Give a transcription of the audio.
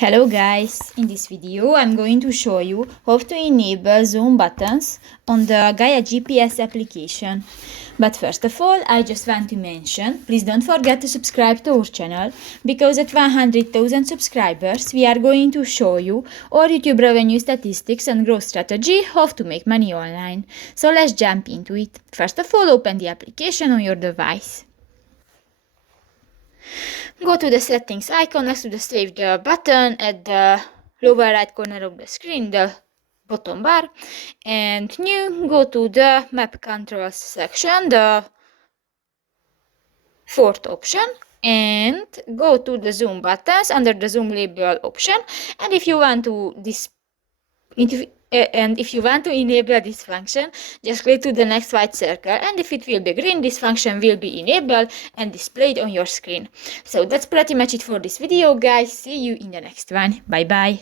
Hello guys, in this video I'm going to show you how to enable zoom buttons on the Gaia GPS application. But first of all, I just want to mention, please don't forget to subscribe to our channel, because at 100,000 subscribers we are going to show you our YouTube revenue statistics and growth strategy, how to make money online. So let's jump into it. First of all, open the application on your device. Go to the settings icon next to the save the button at the lower right corner of the screen, the bottom bar, and new, go to the map controls section, the fourth option, and go to the zoom buttons under the zoom label option. And if you want to enable this function, just click to the next white circle, and if it will be green, this function will be enabled and displayed on your screen. So that's pretty much it for this video, guys. See you in the next one. Bye bye.